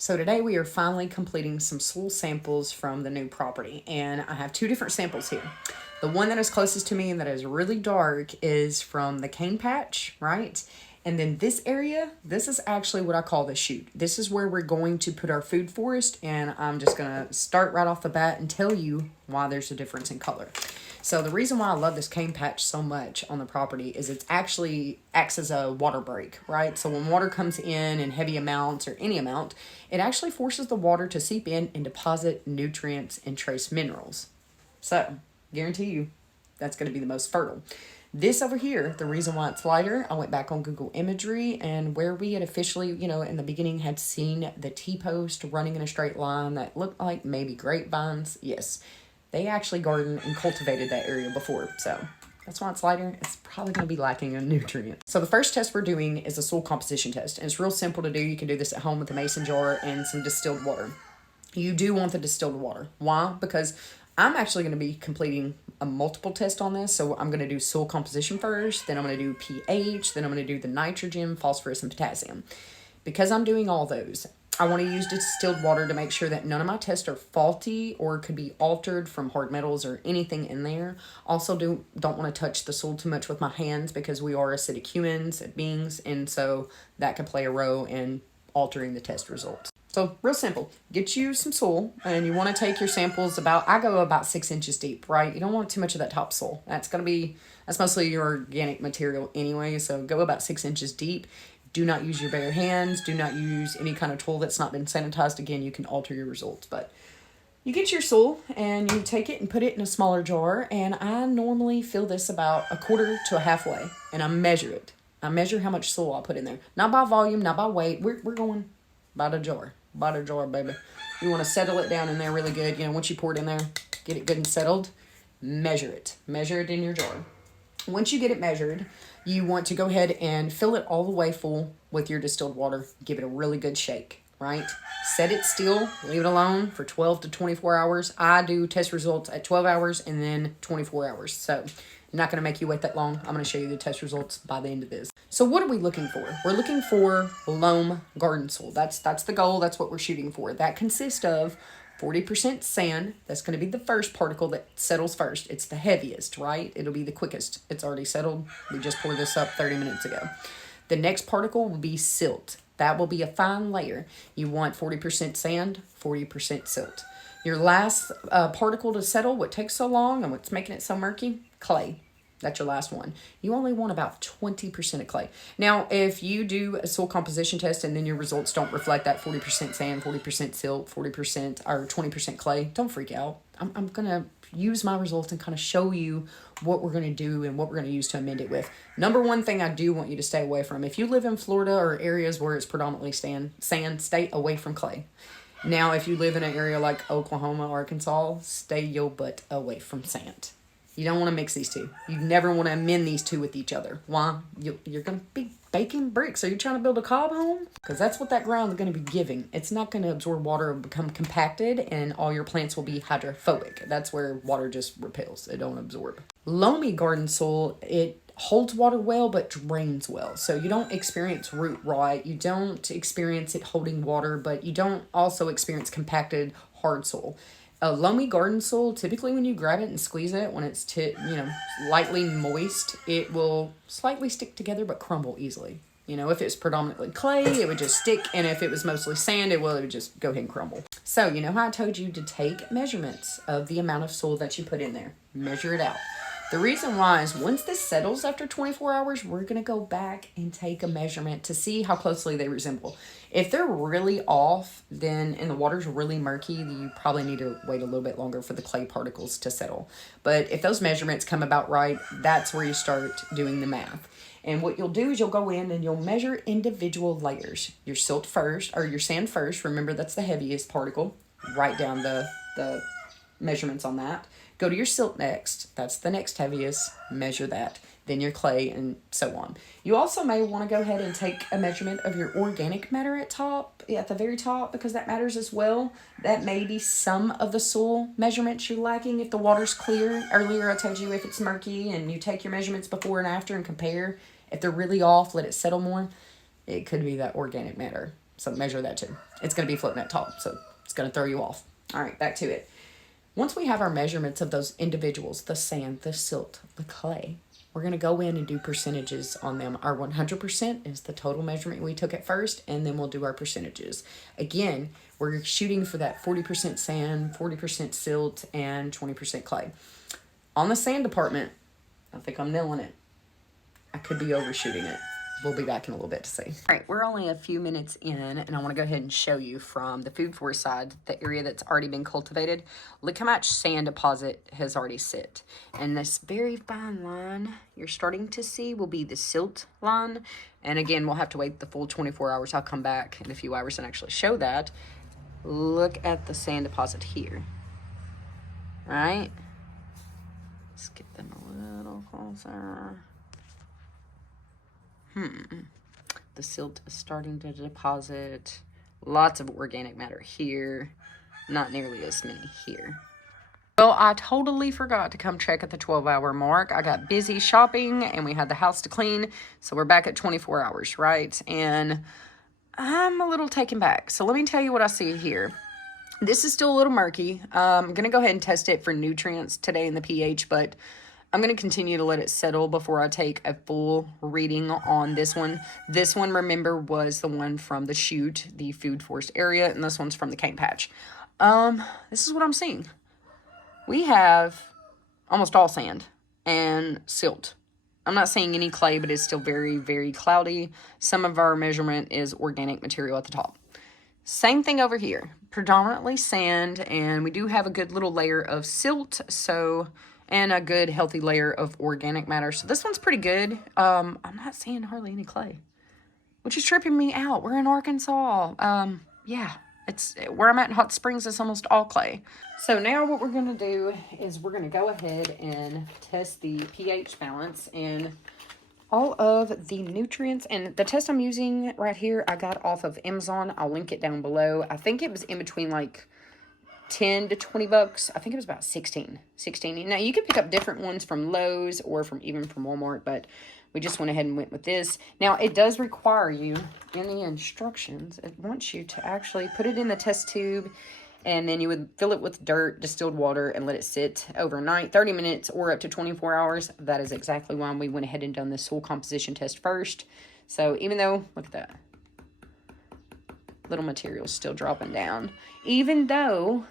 So today we are finally completing some soil samples from the new property, and I have two different samples here. The one that is closest to me and that is really dark is from the cane patch, right? And then this area, this is actually what I call the chute. This is where we're going to put our food forest, and I'm just going to start right off the bat and tell you why there's a difference in color. So the reason why I love this cane patch so much on the property is it actually acts as a water break, right? So when water comes in heavy amounts or any amount, it actually forces the water to seep in and deposit nutrients and trace minerals. So guarantee you that's going to be the most fertile. This over here, the reason why it's lighter, I went back on Google imagery, and where we had officially, in the beginning had seen the T-post running in a straight line that looked like maybe grapevines. Yes, they actually gardened and cultivated that area before, so that's why it's lighter. It's probably going to be lacking in nutrients. So the first test we're doing is a soil composition test, and it's real simple to do. You can do this at home with a mason jar and some distilled water. You do want the distilled water. Why? Because I'm actually going to be completing a multiple test on this. So I'm going to do soil composition first, then I'm going to do pH, then I'm going to do the nitrogen, phosphorus, and potassium. Because I'm doing all those, I want to use distilled water to make sure that none of my tests are faulty or could be altered from hard metals or anything in there. Also, don't want to touch the soil too much with my hands because we are acidic humans, beings, and so that could play a role in altering the test results. So real simple, get you some soil, and you want to take your samples I go about 6 inches deep, right? You don't want too much of that topsoil. That's mostly your organic material anyway, so go about 6 inches deep. Do not use your bare hands. Do not use any kind of tool that's not been sanitized. Again, you can alter your results, but you get your soil and you take it and put it in a smaller jar, and I normally fill this about a quarter to a halfway, and I measure it. I measure how much soil I put in there. Not by volume, not by weight. We're going by the jar. By the jar, baby. You want to settle it down in there really good. Once you pour it in there, get it good and settled, measure it. Measure it in your jar. Once you get it measured, you want to go ahead and fill it all the way full with your distilled water. Give it a really good shake, right? Set it still. Leave it alone for 12 to 24 hours. I do test results at 12 hours and then 24 hours. So I'm not going to make you wait that long. I'm going to show you the test results by the end of this. So what are we looking for? We're looking for loam garden soil. That's the goal. That's what we're shooting for. That consists of 40% sand. That's going to be the first particle that settles first. It's the heaviest, right? It'll be the quickest. It's already settled. We just poured this up 30 minutes ago. The next particle will be silt. That will be a fine layer. You want 40% sand, 40% silt. Your last particle to settle, what takes so long and what's making it so murky? Clay. That's your last one. You only want about 20% of clay. Now, if you do a soil composition test and then your results don't reflect that 40% sand, 40% silt, 40% or 20% clay, don't freak out. I'm going to use my results and kind of show you what we're going to do and what we're going to use to amend it with. Number one thing I do want you to stay away from, if you live in Florida or areas where it's predominantly sand, stay away from clay. Now, if you live in an area like Oklahoma, Arkansas, stay your butt away from sand. You don't want to mix these two. You never want to amend these two with each other. Why? You're going to be baking bricks. Are you trying to build a cob home? Because that's what that ground is going to be giving. It's not going to absorb water and become compacted, and all your plants will be hydrophobic. That's where water just repels. It don't absorb. Loamy garden soil, it holds water well but drains well. So you don't experience root rot. You don't experience it holding water, but you don't also experience compacted hard soil. A loamy garden soil, typically when you grab it and squeeze it, when it's lightly moist, it will slightly stick together but crumble easily. If it's predominantly clay, it would just stick, and if it was mostly sand, it would just go ahead and crumble. So, how I told you to take measurements of the amount of soil that you put in there. Measure it out. The reason why is once this settles after 24 hours, we're going to go back and take a measurement to see how closely they resemble. If they're really off, and the water's really murky, you probably need to wait a little bit longer for the clay particles to settle. But if those measurements come about right, that's where you start doing the math. And what you'll do is you'll go in and you'll measure individual layers. Your silt first, or your sand first. Remember, that's the heaviest particle. Write down the measurements on that. Go to your silt next. That's the next heaviest. Measure that. Then your clay, and so on. You also may want to go ahead and take a measurement of your organic matter at the very top, because that matters as well. That may be some of the soil measurements you're lacking if the water's clear. Earlier I told you if it's murky and you take your measurements before and after and compare. If they're really off, let it settle more. It could be that organic matter. So measure that too. It's going to be floating at top, so it's going to throw you off. All right, back to it. Once we have our measurements of those individuals, the sand, the silt, the clay, we're going to go in and do percentages on them. Our 100% is the total measurement we took at first, and then we'll do our percentages. Again, we're shooting for that 40% sand, 40% silt, and 20% clay. On the sand department, I think I'm nailing it. I could be overshooting it. We'll be back in a little bit to see. All right, we're only a few minutes in, and I want to go ahead and show you from the food forest side, the area that's already been cultivated. Look how much sand deposit has already sit. And this very fine line you're starting to see will be the silt line. And again, we'll have to wait the full 24 hours. I'll come back in a few hours and actually show that. Look at the sand deposit here. All right. Let's get them a little closer. The silt is starting to deposit. Lots of organic matter here. Not nearly as many here. Well, I totally forgot to come check at the 12-hour mark. I got busy shopping and we had the house to clean. So we're back at 24 hours, right? And I'm a little taken back. So let me tell you what I see here. This is still a little murky. I'm going to go ahead and test it for nutrients today in the pH, but I'm going to continue to let it settle before I take a full reading on this one. This one, remember, was the one from the chute, the food forest area, and this one's from the cane patch. This is what I'm seeing. We have almost all sand and silt. I'm not seeing any clay, but it's still very, very cloudy. Some of our measurement is organic material at the top. Same thing over here. Predominantly sand, and we do have a good little layer of silt, and a good healthy layer of organic matter. So this one's pretty good. I'm not seeing hardly any clay, which is tripping me out. We're in Arkansas. Yeah, it's where I'm at in Hot Springs. It's almost all clay. So now what we're gonna do is we're gonna go ahead and test the pH balance and all of the nutrients. And the test I'm using right here, I got off of Amazon. I'll link it down below. I think it was in between like 10 to 20 bucks. I think it was about 16. Now you can pick up different ones from Lowe's or even from Walmart, but we just went ahead and went with this. Now it does require you in the instructions, it wants you to actually put it in the test tube, and then you would fill it with dirt, distilled water, and let it sit overnight, 30 minutes or up to 24 hours. That is exactly why we went ahead and done this soil composition test first. So even though, look at that, little material's still dropping down, even though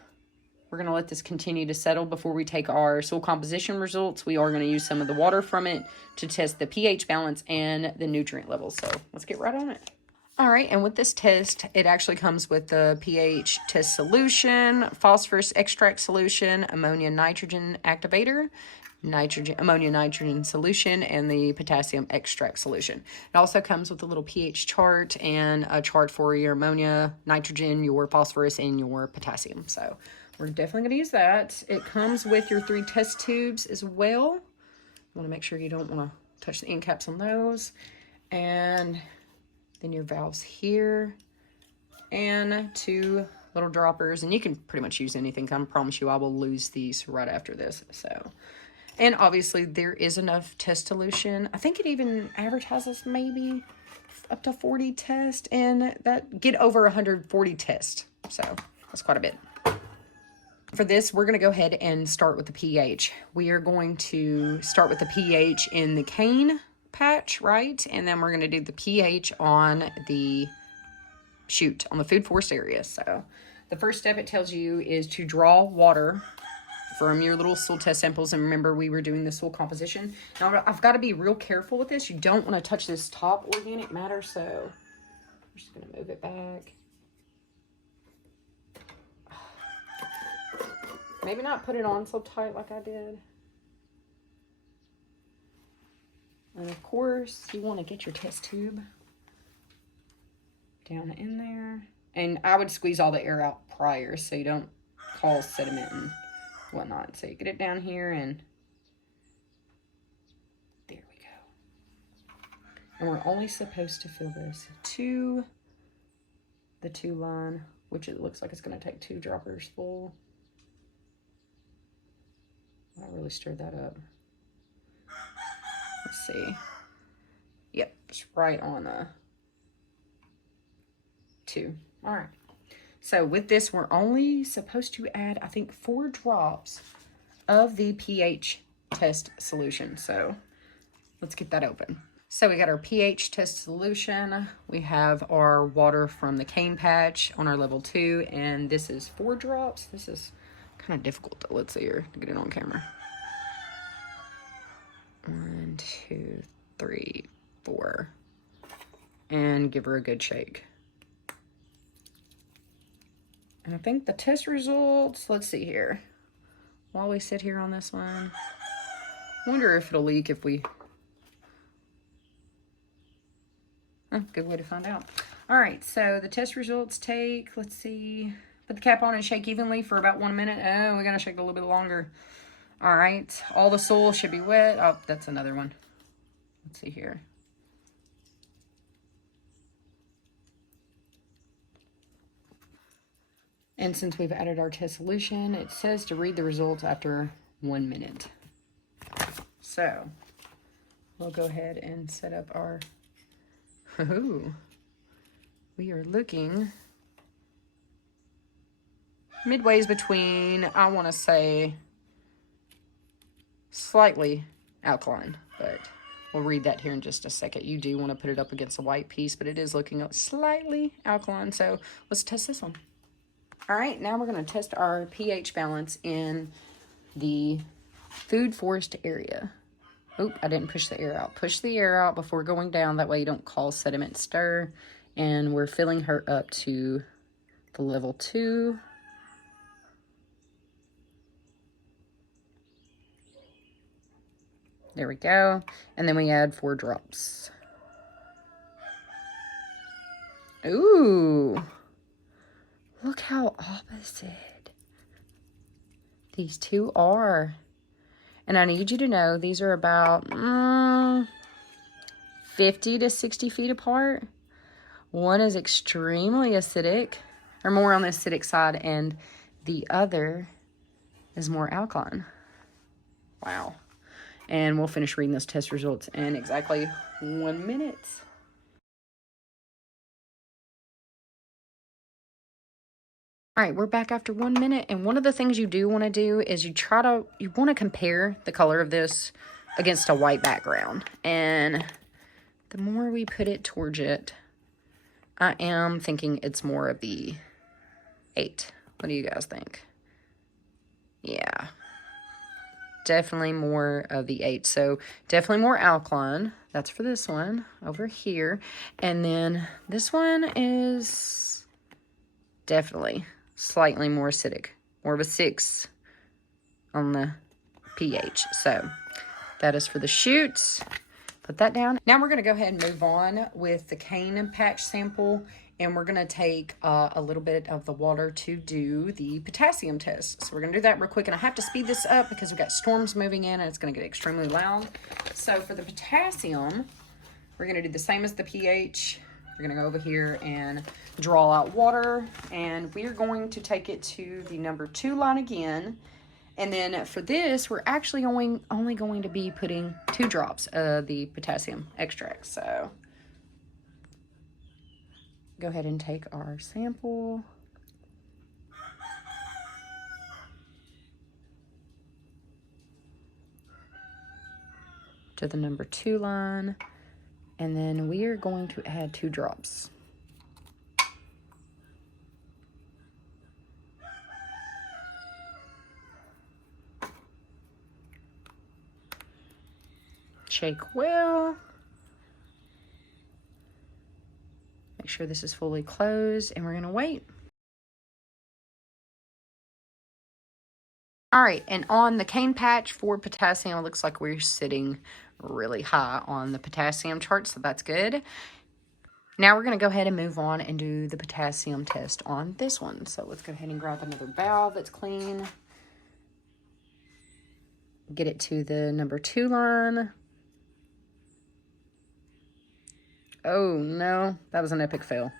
we're going to let this continue to settle before we take our soil composition results, we are going to use some of the water from it to test the pH balance and the nutrient levels. So let's get right on it. All right, and with this test, it actually comes with the pH test solution, phosphorus extract solution, ammonia nitrogen activator, ammonia nitrogen solution, and the potassium extract solution. It also comes with a little pH chart and a chart for your ammonia, nitrogen, your phosphorus, and your potassium. So we're definitely going to use that. It comes with your 3 test tubes as well. You want to make sure you don't want to touch the end caps on those. And then your valves here. And 2 little droppers. And you can pretty much use anything. I promise you I will lose these right after this. So, and obviously there is enough test solution. I think it even advertises maybe up to 40 tests. And that get over 140 tests. So that's quite a bit. For this, we're going to go ahead and start with the pH. We are going to start with the pH in the cane patch, right? And then we're going to do the pH on the chute, on the food forest area. So the first step it tells you is to draw water from your little soil test samples. And remember, we were doing the soil composition. Now, I've got to be real careful with this. You don't want to touch this top organic matter. So I'm just going to move it back. Maybe not put it on so tight like I did. And of course, you want to get your test tube down in there. And I would squeeze all the air out prior so you don't cause sediment and whatnot. So you get it down here and there we go. And we're only supposed to fill this to the 2 line, which it looks like it's going to take 2 droppers full. I really stirred that up. Let's see. Yep, it's right on the 2. All right. So with this, we're only supposed to add, I think, 4 drops of the pH test solution. So let's get that open. So we got our pH test solution. We have our water from the cane patch on our level 2, and this is 4 drops. This is kind of difficult, let's see here, to get it on camera. 1, 2, 3, 4. And give her a good shake. And I think the test results, let's see here. While we sit here on this one, I wonder if it'll leak if we... Oh, good way to find out. All right, so the test results take, let's see, put the cap on and shake evenly for about 1 minute. Oh, we're gonna shake a little bit longer. All right, all the soil should be wet. Oh, that's another one. Let's see here. And since we've added our test solution, it says to read the results after 1 minute. So we'll go ahead and set up our, oh, we are looking midways between, I want to say, slightly alkaline, but we'll read that here in just a second. You do want to put it up against a white piece, but it is looking slightly alkaline. So let's test this one. All right, now we're going to test our pH balance in the food forest area. Oop, I didn't push the air out. Push the air out before going down. That way you don't cause sediment stir. And we're filling her up to the level 2. There we go. And then we add 4 drops. Ooh. Look how opposite these two are. And I need you to know these are about 50 to 60 feet apart. One is extremely acidic, or more on the acidic side, and the other is more alkaline. Wow. And we'll finish reading those test results in exactly 1 minute. All right, we're back after 1 minute, and one of the things you do want to do is you want to compare the color of this against a white background. And the more we put it towards it, I am thinking it's more of the 8. What do you guys think? Yeah, definitely more of the 8. So definitely more alkaline. That's for this one over here. And then this one is definitely slightly more acidic, more of a 6 on the pH. So that is for the shoots. Put that down. Now we're going to go ahead and move on with the cane patch sample, and we're going to take a little bit of the water to do the potassium test. So we're going to do that real quick, and I have to speed this up because we've got storms moving in and it's going to get extremely loud. So for the potassium, we're going to do the same as the pH. We're going to go over here and draw out water, and we're going to take it to the number 2 line again. And then for this, we're actually only going to be putting 2 drops of the potassium extract. So go ahead and take our sample. To the number 2 line. And then we are going to add 2 drops. Shake well. Make sure this is fully closed, and we're going to wait. All right, and on the cane patch for potassium, it looks like we're sitting really high on the potassium chart, so that's good. Now we're going to go ahead and move on and do the potassium test on this one. So let's go ahead and grab another valve that's clean. Get it to the number 2 line. Oh no, that was an epic fail.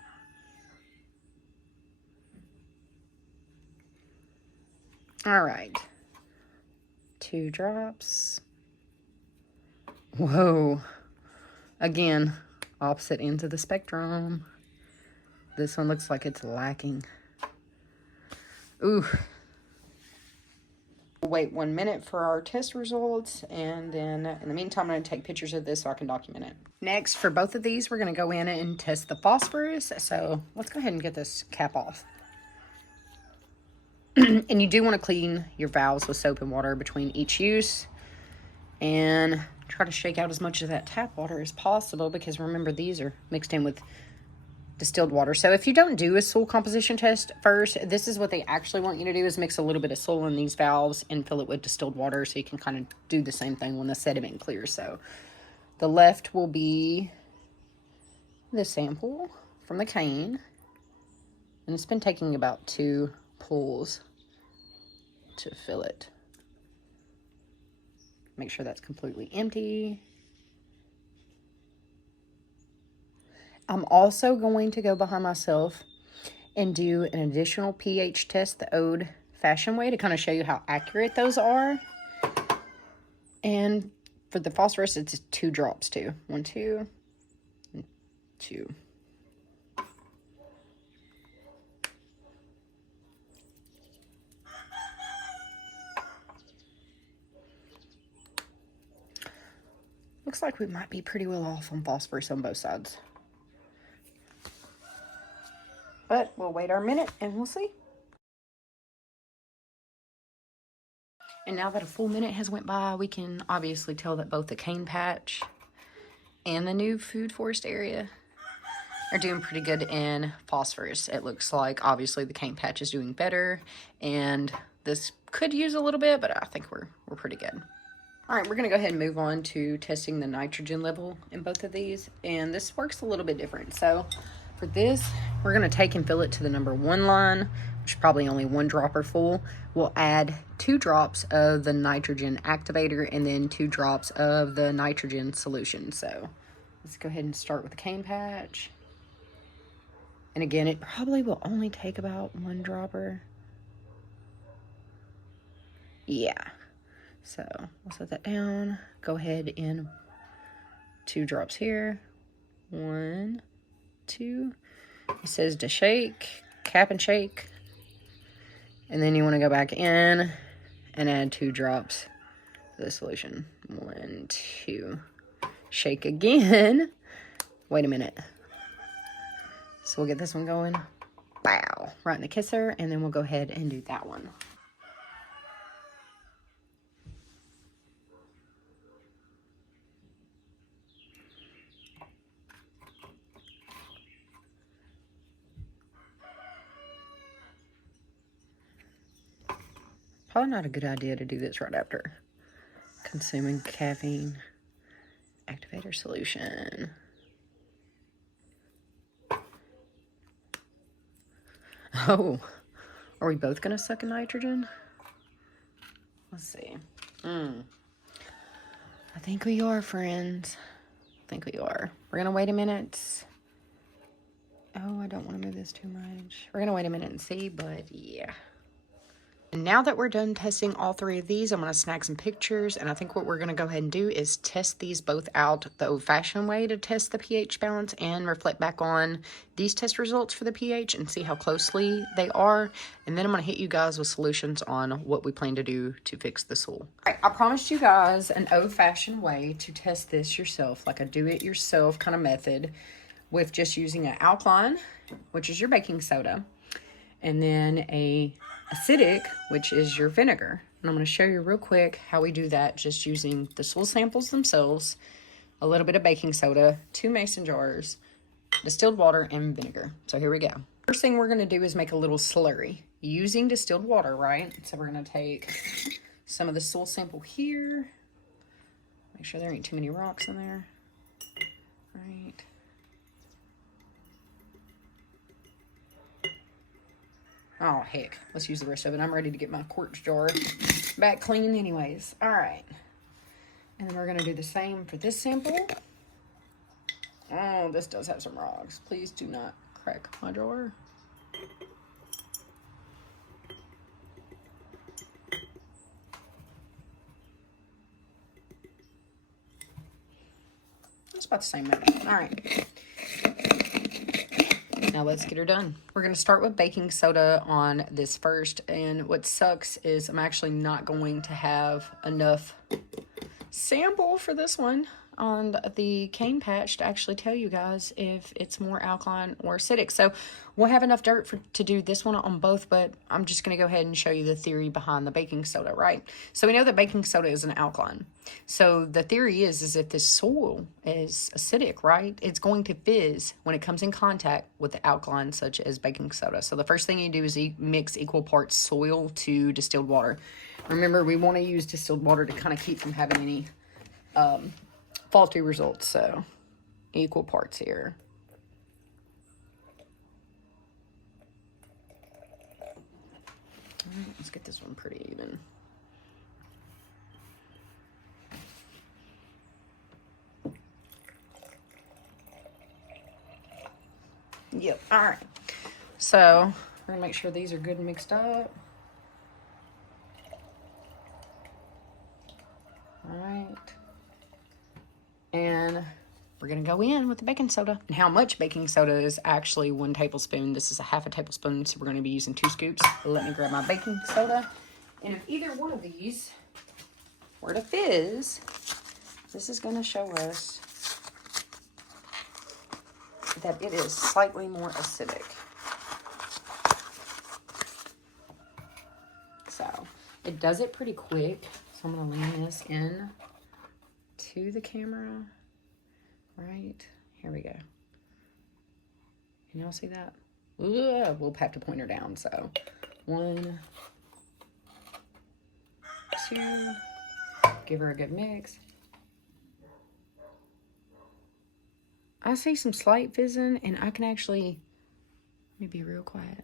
All right, 2 drops. Whoa, again, opposite ends of the spectrum. This one looks like it's lacking. Ooh. We'll wait 1 minute for our test results, and then in the meantime, I'm going to take pictures of this so I can document it. Next, for both of these, we're going to go in and test the phosphorus. So let's go ahead and get this cap off. And you do want to clean your valves with soap and water between each use, and try to shake out as much of that tap water as possible, because remember, these are mixed in with distilled water. So if you don't do a soil composition test first, this is what they actually want you to do, is mix a little bit of soil in these valves and fill it with distilled water, so you can kind of do the same thing when the sediment clears. So the left will be the sample from the cane, and it's been taking about 2 pulls to fill it. Make sure that's completely empty. I'm also going to go behind myself and do an additional pH test the old-fashioned way to kind of show you how accurate those are. And for the phosphorus, it's 2 drops too. 1, 2, and 2. Looks like we might be pretty well off on phosphorus on both sides. But we'll wait our minute and we'll see. And now that a full minute has went by, we can obviously tell that both the cane patch and the new food forest area are doing pretty good in phosphorus. It looks like obviously the cane patch is doing better, and this could use a little bit, but I think we're pretty good. All right, we're gonna go ahead and move on to testing the nitrogen level in both of these, and this works a little bit different. So for this, we're gonna take and fill it to the number 1 line, which is probably only 1 dropper full. We'll add 2 drops of the nitrogen activator and then 2 drops of the nitrogen solution. So let's go ahead and start with the cane patch. And again, it probably will only take about 1 dropper. Yeah. So we'll set that down. Go ahead and 2 drops here. 1, 2. It says to shake, cap and shake. And then you want to go back in and add 2 drops of the solution. 1, 2. Shake again. Wait a minute. So we'll get this one going. Bow. Right in the kisser. And then we'll go ahead and do that one. Probably not a good idea to do this right after consuming caffeine activator solution. Oh, are we both gonna suck in nitrogen? Let's see. I think we are, friends. I think we are. We're gonna wait a minute. Oh, I don't want to move this too much. We're gonna wait a minute and see, but yeah. And now that we're done testing all 3 of these, I'm going to snag some pictures, and I think what we're going to go ahead and do is test these both out the old-fashioned way to test the pH balance and reflect back on these test results for the pH and see how closely they are. And then I'm going to hit you guys with solutions on what we plan to do to fix the soil. All right, I promised you guys an old-fashioned way to test this yourself, like a do-it-yourself kind of method, with just using an alkaline, which is your baking soda, and then a acidic, which is your vinegar. And I'm going to show you real quick how we do that, just using the soil samples themselves, a little bit of baking soda, 2 mason jars, distilled water, and vinegar. So here we go. First thing we're going to do is make a little slurry using distilled water, right? So we're going to take some of the soil sample here. Make sure there ain't too many rocks in there. Right. Oh, heck. Let's use the rest of it. I'm ready to get my quartz jar back clean anyways. All right. And then we're going to do the same for this sample. Oh, this does have some rocks. Please do not crack my jar. It's about the same amount. All right. Now let's get her done. We're going to start with baking soda on this first. And what sucks is I'm actually not going to have enough sample for this one on the cane patch to actually tell you guys if it's more alkaline or acidic. So we'll have enough dirt to do this one on both, but I'm just going to go ahead and show you the theory behind the baking soda, right? So we know that baking soda is an alkaline. So the theory is if this soil is acidic, right, it's going to fizz when it comes in contact with the alkaline such as baking soda. So the first thing you do is mix equal parts soil to distilled water. Remember, we want to use distilled water to kind of keep from having any faulty results. So equal parts here. All right, let's get this one pretty even. Yep. All right. So we're gonna make sure these are good and mixed up. All right. And we're going to go in with the baking soda. And how much baking soda is actually 1 tablespoon. This is a half a tablespoon, so we're going to be using 2 scoops. Let me grab my baking soda. And if either one of these were to fizz, this is going to show us that it is slightly more acidic. So it does it pretty quick. So I'm going to lean this in to the camera. Right, here we go. Can y'all see that? Ugh, we'll have to point her down. So 1, 2, give her a good mix. I see some slight fizzing, and I can actually, let me be real quiet.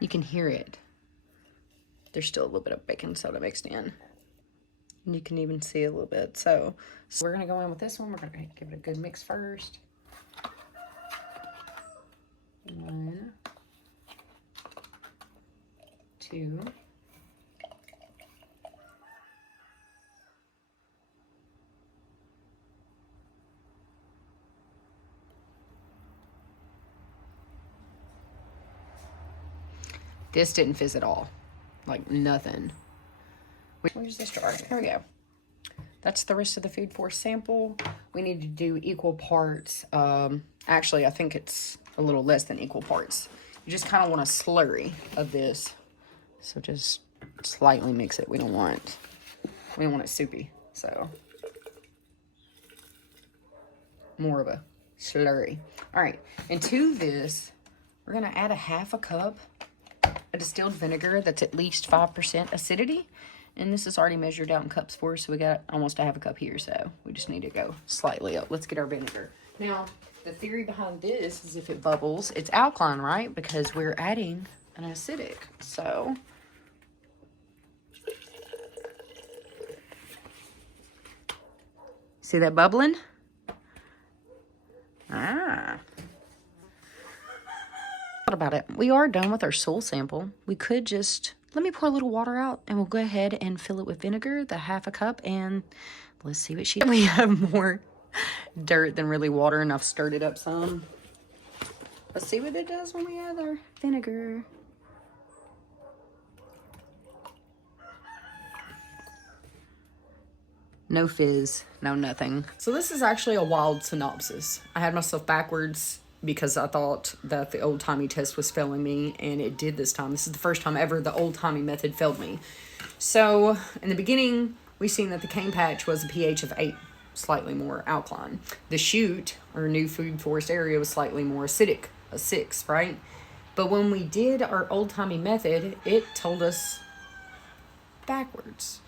You can hear it. There's still a little bit of baking soda mixed in. And you can even see a little bit. So we're going to go in with this one. We're going to give it a good mix first. 1, 2. This didn't fizz at all. Like nothing. Where's this jar? Here we go. That's the rest of the food force sample. We need to do equal parts. Actually, I think it's a little less than equal parts. You just kind of want a slurry of this. So just slightly mix it. We don't want it soupy. So more of a slurry. All right. And to this, we're going to add a half a cup of distilled vinegar that's at least 5% acidity. And this is already measured out in cups for us, so we got almost a half a cup here, so we just need to go slightly up. Let's get our vinegar. Now, the theory behind this is if it bubbles, it's alkaline, right? Because we're adding an acidic. So see that bubbling? What about it? We are done with our soil sample. We could just, let me pour a little water out and we'll go ahead and fill it with vinegar, the half a cup, and let's see what we have more dirt than really water, and I've stirred it up some. Let's see what it does when we add our vinegar. No fizz, no nothing. So this is actually a wild synopsis. I had myself backwards because I thought that the old-timey test was failing me, and it did this time. This is the first time ever the old-timey method failed me. So in the beginning, we seen that the cane patch was a pH of 8, slightly more alkaline. The chute, or new food forest area, was slightly more acidic, a 6, right? But when we did our old-timey method, it told us backwards.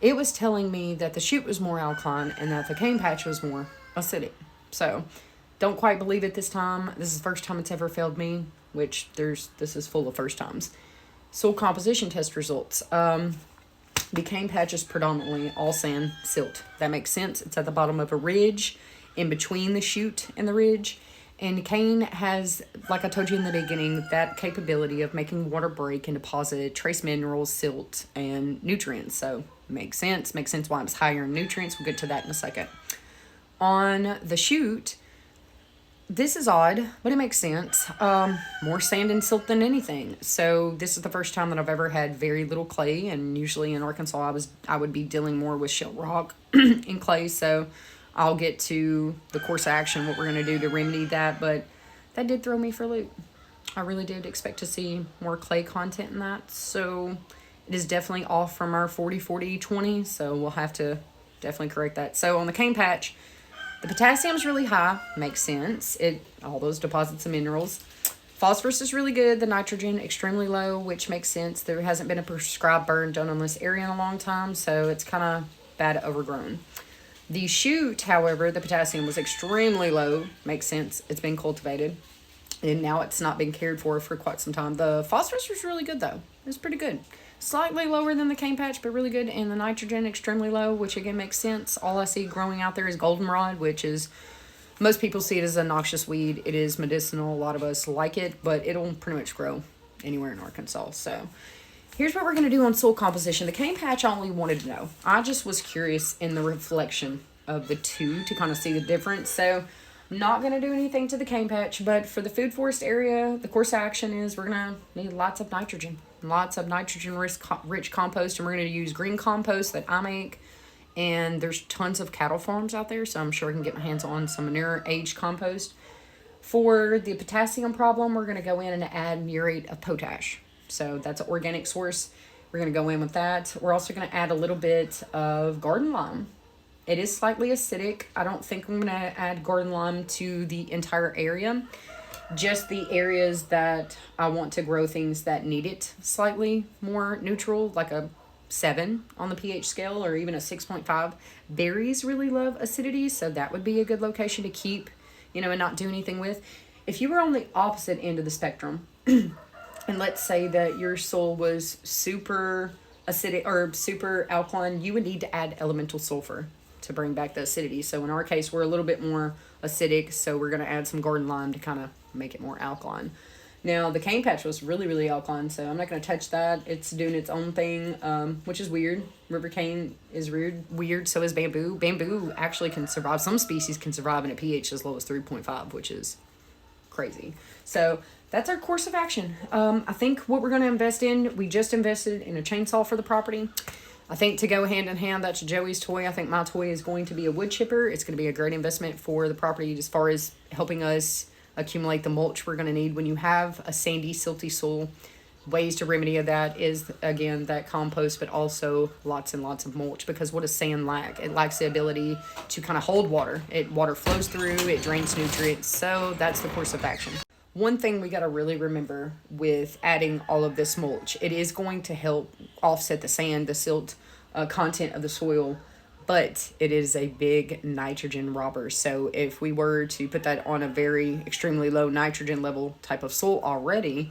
It was telling me that the chute was more alkaline and that the cane patch was more acidic. So don't quite believe it this time. This is the first time it's ever failed me, which this is full of first times. Soil composition test results. The cane patch is predominantly all sand silt. That makes sense. It's at the bottom of a ridge in between the chute and the ridge. And cane has, like I told you in the beginning, that capability of making water break and deposit trace minerals, silt, and nutrients. So makes sense. Makes sense why it's higher in nutrients. We'll get to that in a second. On the shoot, this is odd, but it makes sense. More sand and silt than anything. So this is the first time that I've ever had very little clay, and usually in Arkansas I would be dealing more with shell rock and clay. So I'll get to the course of action, what we're going to do to remedy that. But that did throw me for a loop. I really did expect to see more clay content in that. So it is definitely off from our 40-40-20. So we'll have to definitely correct that. So on the cane patch, the potassium's really high, makes sense. All those deposits of minerals. Phosphorus is really good. The nitrogen extremely low, which makes sense. There hasn't been a prescribed burn done on this area in a long time, so it's kind of bad overgrown. The shoot, however, the potassium was extremely low. Makes sense. It's been cultivated, and now it's not been cared for quite some time. The phosphorus was really good, though. It was pretty good. Slightly lower than the cane patch, but really good. And the nitrogen extremely low, which again makes sense. All I see growing out there is goldenrod, which is, most people see it as a noxious weed. It is medicinal. A lot of us like it, but it'll pretty much grow anywhere in Arkansas. So here's what we're going to do on soil composition. The cane patch I only wanted to know. I just was curious in the reflection of the two to kind of see the difference. So I'm not going to do anything to the cane patch, but for the food forest area, the course of action is we're going to need lots of nitrogen. Lots of nitrogen-rich compost, and we're going to use green compost that I make. And there's tons of cattle farms out there, so I'm sure I can get my hands on some manure-aged compost. For the potassium problem, we're going to go in and add muriate of potash. So that's an organic source. We're going to go in with that. We're also going to add a little bit of garden lime. It is slightly acidic. I don't think I'm going to add garden lime to the entire area. Just the areas that I want to grow things that need it slightly more neutral, like a 7 on the pH scale or even a 6.5. Berries really love acidity, so that would be a good location to keep, and not do anything with. If you were on the opposite end of the spectrum, and let's say that your soil was super acidic or super alkaline, you would need to add elemental sulfur to bring back the acidity. So in our case, we're a little bit more acidic, so we're going to add some garden lime to kind of make it more alkaline. Now, the cane patch was really, really alkaline, so I'm not going to touch that. It's doing its own thing, which is weird. River cane is weird, so is bamboo. Bamboo actually can survive. Some species can survive in a pH as low as 3.5, which is crazy. So that's our course of action. I think what we're going to invest in, we just invested in a chainsaw for the property. I think to go hand in hand, that's Joey's toy. I think my toy is going to be a wood chipper. It's going to be a great investment for the property as far as helping us accumulate the mulch we're going to need when you have a sandy, silty soil. Ways to remedy that is, again, that compost, but also lots and lots of mulch, because what does sand lack? It lacks the ability to kind of hold water. Water flows through, it drains nutrients, so that's the course of action. One thing we got to really remember with adding all of this mulch, it is going to help offset the sand, the silt content of the soil, but it is a big nitrogen robber. So if we were to put that on a very extremely low nitrogen level type of soil already,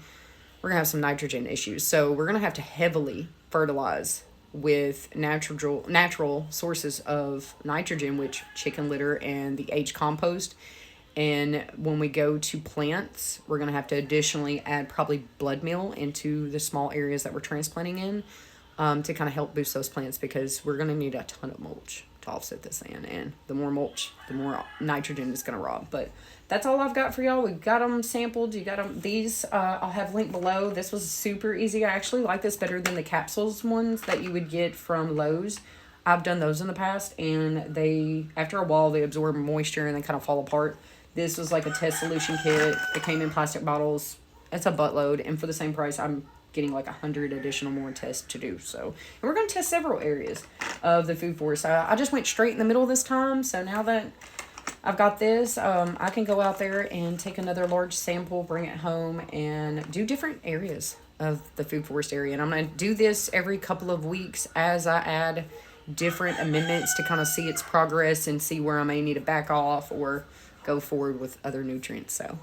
we're gonna have some nitrogen issues. So we're gonna have to heavily fertilize with natural sources of nitrogen, which chicken litter and the aged compost. And when we go to plants, we're gonna have to additionally add probably blood meal into the small areas that we're transplanting in, to kind of help boost those plants, because we're going to need a ton of mulch to offset the sand. And the more mulch, the more nitrogen is going to rob. But that's all I've got for y'all. We've got them sampled. You got them. These I'll have linked below. This was super easy. I actually like this better than the capsules ones that you would get from Lowe's. I've done those in the past, and they, after a while, they absorb moisture and they kind of fall apart. This was like a test solution kit. It came in plastic bottles. It's a buttload, and for the same price, I'm getting like 100 additional more tests to do. So, and we're going to test several areas of the food forest. I just went straight in the middle this time, so now that I've got this, I can go out there and take another large sample, bring it home, and do different areas of the food forest area. And I'm going to do this every couple of weeks as I add different amendments to kind of see its progress and see where I may need to back off or go forward with other nutrients. So